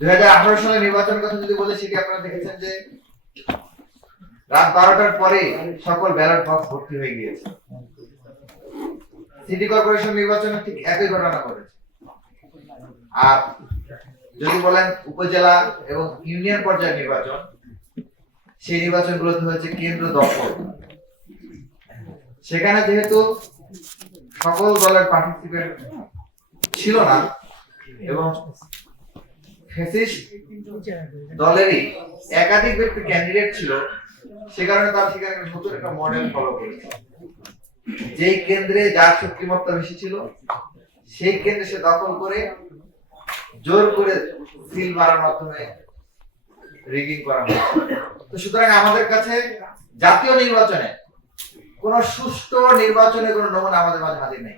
2018 সালে নির্বাচনের কথা যদি বলে, সেটি আপনারা দেখেছেন যে রাত 12টার পরে সকল ব্যালট বক্স ভর্তি হয়ে গিয়েছে। সিটি কর্পোরেশন নির্বাচনে ঠিক একই ঘটনা ঘটেছে। আর যদি বলেন উপজেলা এবং ইউনিয়ন পর্যায়ের নির্বাচন, সেই নির্বাচনগুলোতে হয়েছে কেন্দ্র দখল। সেখানে যেহেতু সকল দলের পার্টিসিপেট ছিল না এবং ফ্যাসিস্ট দলেরই একাধিক ব্যক্তি ক্যান্ডিডেট ছিল, সে কারণে তারা সেখানে নতুন একটা মডেল ফলো করেছে। যেই কেন্দ্রে যার শক্তিমত্তা বেশি ছিল, সেই কেন্দ্রে সে দখল করে জোর করে সিল মারার মাধ্যমে রিগিং করা হয়েছে। তো সুতরাং আমাদের কাছে জাতীয় নির্বাচনে কোন সুষ্ঠু নির্বাচনের কোন নমুনা আমাদের মাঝে হাজির নেই।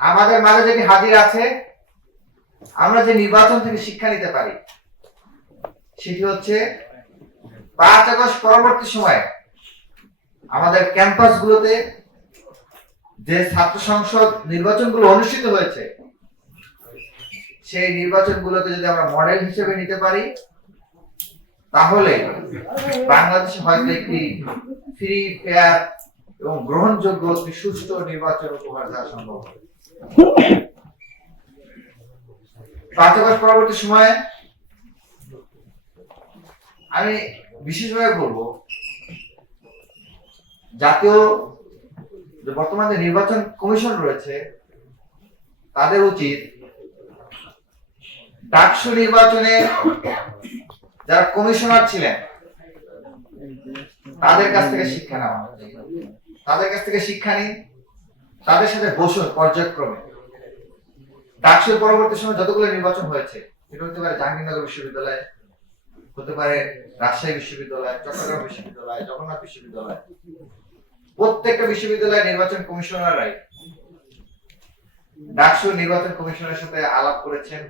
আমাদের মাঝে যেটি হাজির আছে, আমরা যে নির্বাচন থেকে শিক্ষা নিতে পারি, সেটি হচ্ছে 5 আগস্ট পরবর্তী সময়ে আমাদের ক্যাম্পাসগুলোতে যে ছাত্র সংসদ নির্বাচনগুলো অনুষ্ঠিত হয়েছে, সেই নির্বাচনগুলোতে যদি আমরা মডেল হিসেবে নিতে পারি, তাহলে বাংলাদেশে হয়তো একটি ফ্রি, ফেয়ার এবং গ্রহণযোগ্য একটি সুষ্ঠু নির্বাচন উপহার দেওয়া সম্ভব হবে। 5 আগস্ট পরবর্তী সময়ে আমি বিশেষভাবে বলবো, জাতীয় যে বর্তমানে নির্বাচন কমিশন রয়েছে, তাদের উচিত ডাকসু নির্বাচনে যারা কমিশনার ছিলেন তাদের কাছ থেকে শিক্ষা নেওয়া। তাদের কাছ থেকে শিক্ষা নিন, তাদের সাথে বসুন পর্যায়ক্রমে। ডাকসুর পরবর্তী সময় যতগুলো নির্বাচন হয়েছে, এটা হতে পারে জাহাঙ্গীরনগর বিশ্ববিদ্যালয়, হতে পারে রাজশাহী বিশ্ববিদ্যালয়, চট্টগ্রাম বিশ্ববিদ্যালয়, জগন্নাথ বিশ্ববিদ্যালয়, প্রত্যেকটা বিশ্ববিদ্যালয়ের নির্বাচন কমিশনাররাই ডাকসুর নির্বাচন কমিশনের সাথে আলাপ করেছেন।